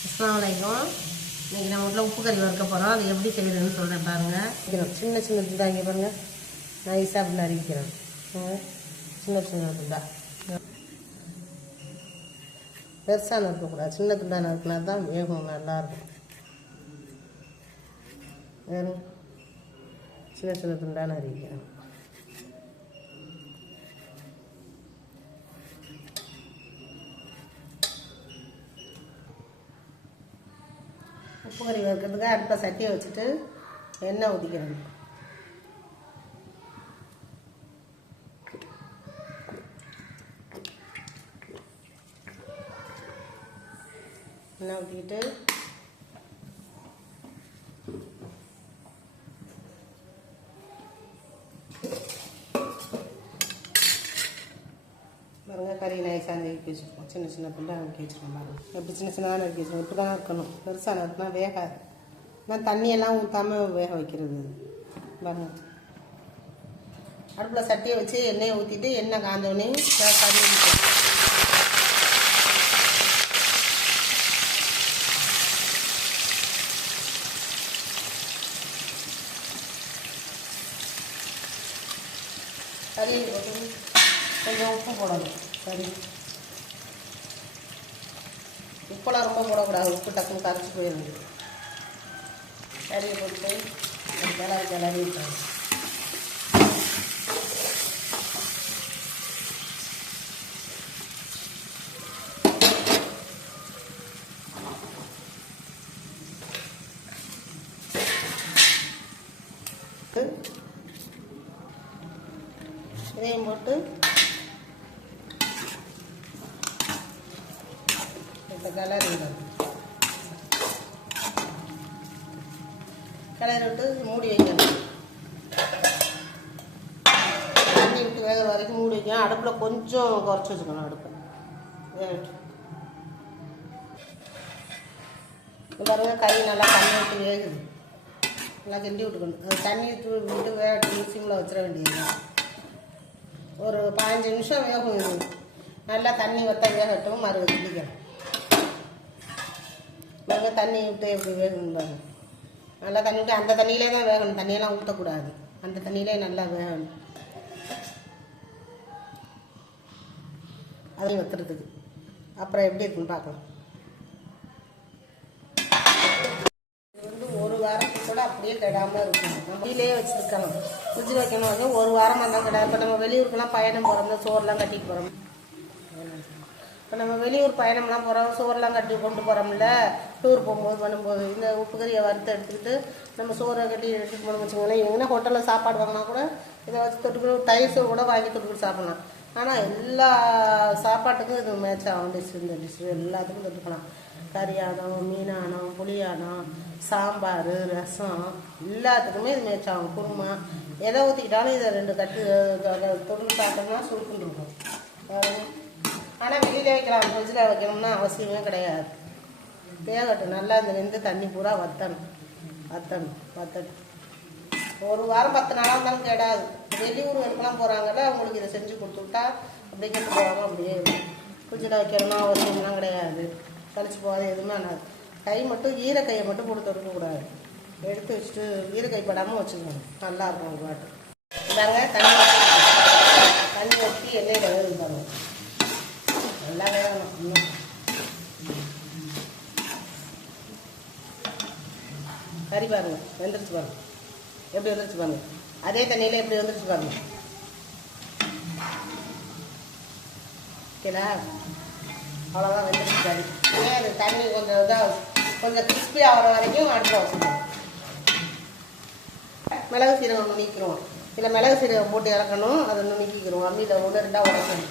அஸ்லாம் வலைக்கும் இன்றைக்கி நம்ம வீட்டில் உப்பு கறி வறுக்க போகிறோம் அது எப்படி செய்கிறதுன்னு சொல்கிறேன் பாருங்கள் சின்ன சின்ன துண்டா இங்கே பாருங்கள் நைஸாக அப்படி அறிவிக்கிறேன் சின்ன சின்ன துண்டா. பெருசாக நறுக்கக்கூடாது. சின்ன துண்டா நறுக்கினா தான் வேகும். நல்லாயிருக்கும் வேறு சின்ன சின்ன துண்டா நறுக்கிறோம் உப்பு கறி வறுக்கிறதுக்கு அடுப்பை சட்டியை வச்சுட்டு எண்ணெய் ஊற்றிக்கிறோம் எண்ணெய் ஊற்றிக்கிட்டு பாருங்க கறி நைஸாக நறுக்கி வச்சுருக்கோம் சின்ன சின்ன துண்டாக நறுக்கி வச்சுருக்கோம் பாருங்க எப்படி சின்ன சின்னதாக நறுக்கி வச்சுருக்கோம் இப்படி தான் இருக்கணும். பெருசாக நறுக்கினா வேகாது. நான் தண்ணியெல்லாம் ஊற்றாமல் வேக வைக்கிறது. பாருங்க. அடுப்பில் சட்டியை வச்சு எண்ணெயை ஊற்றிட்டு எண்ணெய் காஞ்சோடனே கறி கறி போட்டு கொஞ்சம் உப்பு போடணும். சரி உப்பெல்லாம் ரொம்ப போடக்கூடாது. உப்பு டக்குன்னு கரைச்சி போயிருந்தது கறியை போட்டு கிளறி கிளறி இருக்காங்க இதையும் போட்டு கலர் கிளறி விடணும் விட்டு மூடி வைக்கணும். தண்ணி விட்டு வேகிற வரைக்கும் மூடி வைக்கணும். அடுப்பில் கொஞ்சம் குறைச்சி வச்சுக்கணும் அடுப்பை. பாருங்க கறி நல்லா தண்ணி விட்டு வேகுது. நல்லா கிண்டி விட்டுக்கணும். தண்ணி விட்டு விட்டு வேகட்டும். சிம்மில் வச்சிட வேண்டியது ஒரு பதினஞ்சு நிமிஷம் வேகும் இது. நல்லா தண்ணி வத்த வேகட்டும். மறு கிண்டிக்கணும் நாங்கள் தண்ணி விட்டு எப்படி வேகணும் பாருங்க. நல்லா தண்ணி விட்டு அந்த தண்ணியிலே தான் வேகணும். தண்ணியெல்லாம் ஊற்றக்கூடாது அந்த தண்ணியிலே நல்லா வேகணும். அதையும் வைக்கிறதுக்கு. அப்புறம் எப்படி இருக்குன்னு பார்க்கலாம். இது வந்து ஒரு வாரத்துக்கு கூட அப்படியே கெடாமல் இருக்கும். நம்ம வெளியிலே வச்சுருக்கலாம். ஃப்ரிட்ஜில் வைக்கணும். வந்து ஒரு வாரமாக தான் கிடாது. இப்போ நம்ம வெளியூருக்குலாம் பயணம் போகிறோம் சோறுலாம் கட்டிட்டு போகிறோம் இப்போ நம்ம வெளியூர் பயணம்லாம் போகிறோம் சோறுலாம் கட்டி கொண்டு போகிறோம்ல டூர் போகும்போது பண்ணும்போது இந்த உப்பு கறியை வறுத்து எடுத்துக்கிட்டு நம்ம சோறை கட்டி எடுத்துகிட்டு போகணும் வச்சுக்கோங்களேன். எங்கன்னா ஹோட்டலில் சாப்பாடு வாங்கினா கூட இதை வச்சு தொட்டுக்கிட்டு தயிர் கூட வாங்கி தொட்டுக்கிட்டு சாப்பிடலாம். ஆனால் எல்லா சாப்பாட்டுக்கும் இது மேட்ச் ஆகும். டிஷ் இந்த டிஷ் எல்லாத்துக்கும் தொட்டுக்கலாம் கறியானம் மீனானம் புளியானம் சாம்பார் ரசம் எல்லாத்துக்குமே இது மேட்ச் ஆகும். குருமா எதை ஊற்றிக்கிட்டாலும் இதை ரெண்டு கட்டு தொட்டு சாப்பிட்டோம்னா சுருக்குன்னு இருக்கும். ஆனால் வெளியில் வைக்கலாம். ஃப்ரிட்ஜில் வைக்கணும்னா அவசியமே கிடையாது. வேகட்டும் நல்லா இந்த வெந்து தண்ணி பூரா வத்தணும். வத்தணும் வத்தணும். ஒரு வாரம் பத்து நாளாக இருந்தாலும் கேடாது. வெளியூர் வரைக்கும்லாம் போகிறாங்கல்ல அவங்களுக்கு இதை செஞ்சு கொடுத்துட்டா அப்படியே கேட்டு போவாங்க அப்படியே ஃப்ரிட்ஜில் வைக்கணும்னா அவசியம்லாம் கிடையாது. கழிச்சு போகாது எதுவுமே ஆனாது கை மட்டும் ஈரக்கையை மட்டும் போட்டு இருக்கக்கூடாது எடுத்து வச்சுட்டு ஈரக்கை படாமல் வச்சுக்கணும். நல்லா இருக்கும் ஒரு வாட்டு. இதாங்க தண்ணி ஊத்தி- தண்ணி ஊற்றி கழுவி வேக எல்லா நல்லா நம்ம கறி பாருங்க. வெந்துருச்சு பாருங்க. எப்படி வந்துருச்சு பாருங்க. அதே தண்ணியில் எப்படி வந்துருச்சு பாருங்க. ஓகேடா? அவ்வளோதான் வெந்துருச்சு கறி. ஏன் அது தண்ணி கொஞ்சம் இதாக கொஞ்சம் கிறிஸ்பி ஆகிற வரைக்கும் அடுப்பில் வச்சுக்கணும். மிளகு சீரகம் நுணிக்கிறோம் இல்லை மிளகு சீரகம் போட்டு இறக்கணும். அதை நுணிக்கிறோம் அம்மியில் ஒன்று ரெண்டாக உடைக்கணும்.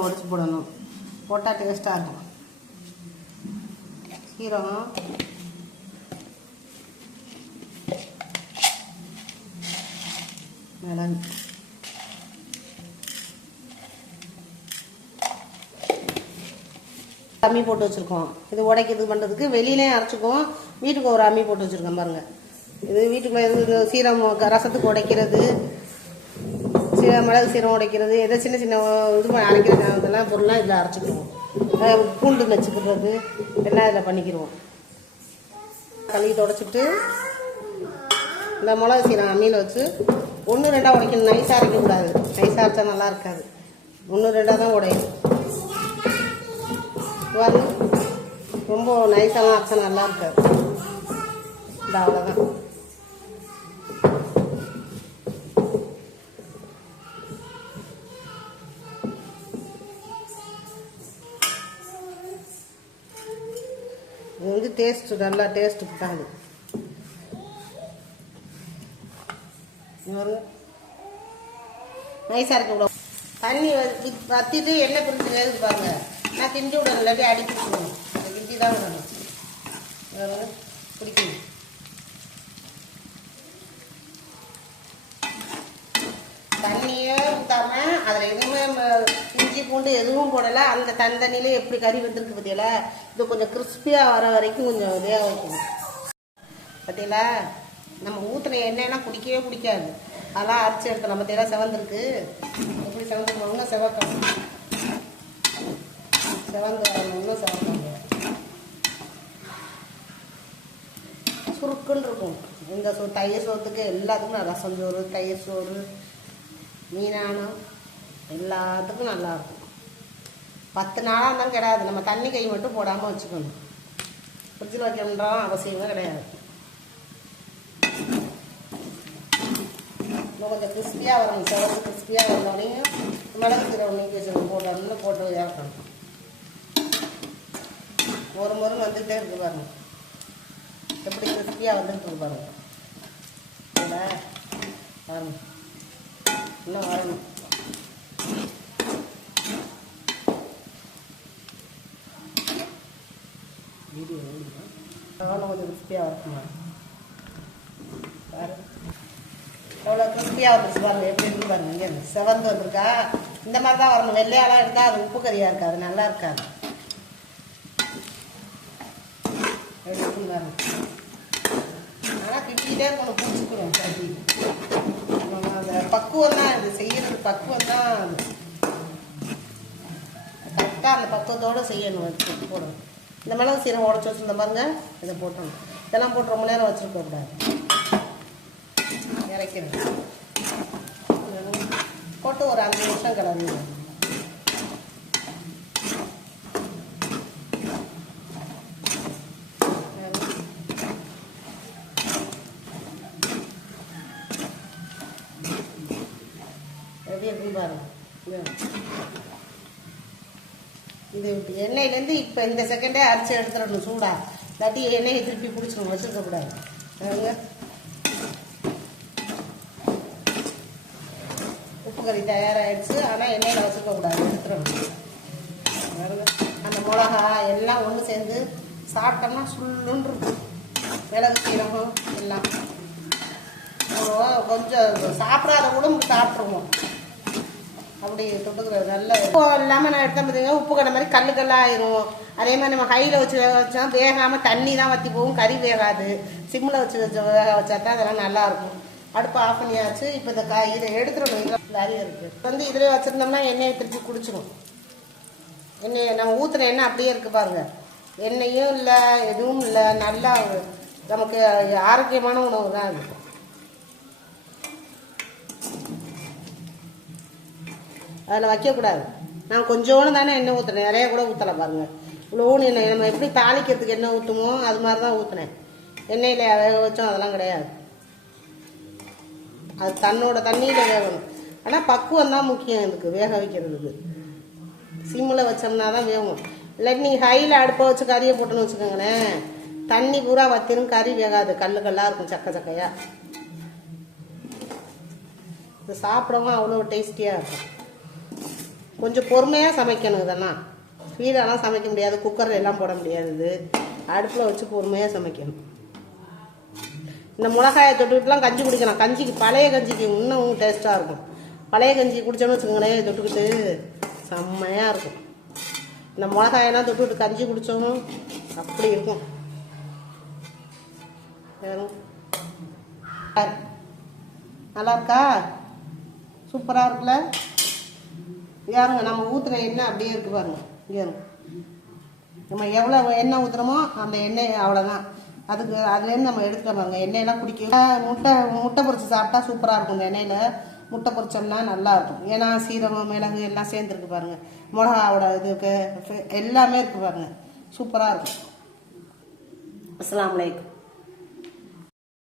உடச்சி போடணும். போட்டால் டேஸ்ட்டாக இருக்கும். சீரகம் மிளகு. அம்மி போட்டு வச்சுருக்கோம். இது உடைக்கிறது பண்ணுறதுக்கு வெளியிலையும் அரைச்சிக்குவோம். வீட்டுக்கு ஒரு அம்மி போட்டு வச்சுருக்கோம் பாருங்கள் இது வீட்டுக்குள்ளே எதுவும் சீரகம் க- ரசத்துக்கு உடைக்கிறது. மிளகு சீரம் உடைக்கிறது எதோ சின்ன சின்ன இது பண்ணி அரைக்கிறது அதெல்லாம் பொருள்லாம் இதில் அரைச்சிக்கிடுவோம். பூண்டு நச்சுக்கிறது எல்லாம் இதில் பண்ணிக்கிடுவோம். கழுவி தொடச்சிட்டு இந்த மிளகு சீரகம் அம்மியில் வச்சு ஒன்று ரெண்டாக உடைக்கணும். நைஸாக அரைக்கக்கூடாது. நைஸாக அரைச்சா நல்லா இருக்காது. ஒன்று ரெண்டாக தான் உடையும் பாரு ரொம்ப நைஸாலாம் அரைச்சா நல்லா இருக்காது. இந்த அவ்வளோதான் இது வந்து டேஸ்ட் நல்லா டேஸ்ட் தான் இது நைஸாக இருக்க விட தண்ணி வத்திட்டு எண்ணெய் பிரிஞ்சு வேகுது பாருங்க. நான் கிண்டி விடணும் இல்லாட்டி அடிச்சு விடுவோம் அதை கிண்டி தான் விடணும். பிடிக்கணும். தண்ணியே ஊற்றாம அதில் எதுவுமே இஞ்சி பூண்டு எதுவும் போடலை. அந்த தனி தண்ணியிலே எப்படி கறி வந்திருக்கு பார்த்தீங்களா இது கொஞ்சம் கிறிஸ்பியாக வர வரைக்கும் கொஞ்சம் வேக வைக்கணும். பார்த்தீங்களா நம்ம ஊற்றின எண்ணெய்லாம் குடிக்கவே பிடிக்காது அதெல்லாம் அரைச்சி எடுத்து நம்ம தேவை செவந்திருக்கு. எப்படி செவந்து இன்னும் செவக்கணும் செவந்து வரணும். இன்னும் செவக்கணும் சுருக்குன்னு இருக்கும். இந்த சோ தயிர் சோத்துக்கு எல்லாத்துக்கும் ரசம் சோறு தயிர் சோறு. மீனானம் எல்லாத்துக்கும் நல்லாயிருக்கும் பத்து நாளாக இருந்தாலும் கிடையாது நம்ம தண்ணி கை மட்டும் போடாமல் வச்சுக்கணும். ஃப்ரிட்ஜில் வைக்கணுன்றாலும் அவசியமே கிடையாது. இன்னும் கொஞ்சம் கிறிஸ்பியாக வரணும். செவந்து கிறிஸ்பியாக வந்தோடனையும் மிளகு சீரகம் ஒன்றைக்கு வச்சுக்கணும். போடணும்னு போட்டு இறக்கணும் ஒரு முறை வந்துகிட்டே இருக்கு பாருங்க. எப்படி கிறிஸ்பியாக வந்துட்டு இருக்கு பாருங்க. பாருங்க. இன்னும் வரணும். வீடியோ ஓடுதா? அவ்வளோ கொஞ்சம் கிறிஸ்பியாக வரணுமா பாரு. எவ்வளோ கிறிஸ்பியாக வந்துருச்சு பாருங்க எப்படி இருக்கு பாருங்க இங்கே செவந்து வந்திருக்கா. இந்த மாதிரி தான் வரணும். வெள்ளையாலாம் எடுத்தால் அது உப்பு கறியாக இருக்காது நல்லா இருக்காது. எப்படி இருக்குன்னு பாருங்க. ஆனால் கிட்டிகிட்டே இருக்கணும் பிடிச்சிக்கணும் கட்டி. நம்ம அந்த பக்குவம் தான் இது செய்யறது பக்குவம் தான் கரெக்டாக அந்த பக்குவத்தோடு செய்யணும் வச்சு போடணும். இந்த மிளகு சீரகம் உடச்சி வச்சுருந்த பாருங்க இதை போட்டணும். இதெல்லாம் போட்டு ரொம்ப நேரம் வச்சுருக்க கூடாது. இறக்கிறேன் போட்டு ஒரு அஞ்சு நிமிஷம் கிளம்பி எப்படி இருக்குன்னு பாருங்க இது எண்ணெயிலேருந்து இப்போ இந்த செகண்டே அரைச்சி எடுத்துடணும் சூடாக இல்லாட்டி எண்ணெயை திருப்பி பிடிச்சிக்கணும் வச்சுருக்கக்கூடாது. உப்பு கறி தயாராகிடுச்சு ஆனால் எண்ணெயில் வச்சுருக்கக்கூடாது. எடுத்துடணும். அந்த மிளகா எல்லாம் ஒன்று சேர்ந்து சாப்பிட்டோம்னா சுள்ளுன்னு இருக்கும். மிளகு சீரகம் எல்லாம். கொஞ்சம் சாப்பிடாத உடம்பு சாப்பிட்ருவோம் அப்படி தொட்டுக்கிறது நல்ல உப்பு இல்லாமல் நான் எடுத்தேன் பார்த்தீங்கன்னா உப்பு கடை மாதிரி கல்லு கல்லாக ஆயிரும் அதே மாதிரி நம்ம ஹையில் வச்சு வேக வச்சா வேகாமல் தண்ணி தான் வற்றி போகும் கறி வேகாது. சிம்மில் வச்சு வச்ச வேக வச்சா தான் அதெல்லாம் நல்லாயிருக்கும். அடுப்பு ஆஃப் பண்ணியாச்சு. இப்போ இந்த காய் இதை எடுத்துடணும் நிறைய இருக்குது வந்து இதில் வச்சுருந்தோம்னா எண்ணெயை திருப்பி குடிச்சிடும் எண்ணெய் நம்ம ஊற்றுன எண்ணெய் அப்படியே இருக்குது பாருங்கள் எண்ணெயும் இல்லை எதுவும் இல்லை. நல்லா நமக்கு ஆரோக்கியமான உணவு தான் அது. அதில் வைக்கக்கூடாது. நான் கொஞ்சோண்டு தானே எண்ணெய் ஊற்றுனேன் நிறைய கூட ஊற்றலை பாருங்கள் இவ்வளோன்னு எண்ணெய். நம்ம எப்படி தாளிக்கிறதுக்கு எண்ணெய் ஊற்றுமோ அது மாதிரி தான் ஊற்றுனேன் எண்ணெயில் வேக வச்சோம் அதெல்லாம் கிடையாது. அது தன்னோட தண்ணியில் வேகணும். ஆனால் பக்குவம் தான் முக்கியம் இதுக்கு வேக வைக்கிறதுக்கு. சிம்மில் வச்சோம்னா தான் வேகும். இல்லாட்டி நீங்கள் ஹையில் அடுப்பை வச்சு கறியை போட்டுன்னு வச்சுக்கோங்களேன். தண்ணி பூரா வத்திரும் கறி வேகாது. கல் கல்லாக இருக்கும் சக்க சக்கையாக இது சாப்பிடவும் அவ்வளோ டேஸ்டியாக இருக்கும். கொஞ்சம் பொறுமையாக சமைக்கணும் இதெல்லாம். ஸ்பீடெல்லாம் சமைக்க முடியாது குக்கரில் எல்லாம் போட முடியாது. இது அடுப்பில் வச்சு பொறுமையாக சமைக்கணும். இந்த மிளகாயை தொட்டுக்கிட்டுலாம் கஞ்சி குடிக்கலாம். கஞ்சிக்கு பழைய கஞ்சிக்கு இன்னும் டேஸ்ட்டாக இருக்கும். பழைய கஞ்சி குடித்தோன்னு வச்சுக்கோங்களேன் தொட்டுக்கிட்டு செம்மையாக இருக்கும். இந்த மிளகாயெல்லாம் தொட்டுக்கிட்டு கஞ்சி குடித்தோம் அப்படி இருக்கும். நல்லா இருக்கா? சூப்பராக இருக்குல்ல? யாருங்க நம்ம ஊற்றுன எண்ணெய் அப்படியே இருக்குது பாருங்க. இங்கே நம்ம எவ்வளோ எண்ணெய் ஊற்றுறோமோ அந்த எண்ணெய் அவ்வளோதான் அதுக்கு அதுலேருந்து நம்ம எடுத்துக்கணுங்க எண்ணெயெல்லாம் குடிக்க முட்டை முட்டை பொரிச்சு சாப்பிட்டா சூப்பராக இருக்கும். இந்த எண்ணெயில் முட்டை பொரிச்சோம்னா நல்லா இருக்கும். ஏன்னா சீரகம் மிளகு எல்லாம் சேர்ந்துருக்கு பாருங்க. மிளகாவோட இதுக்கு எல்லாமே இருக்குது பாருங்க. சூப்பராக இருக்கும். அஸ்லாம் வலைக்கம்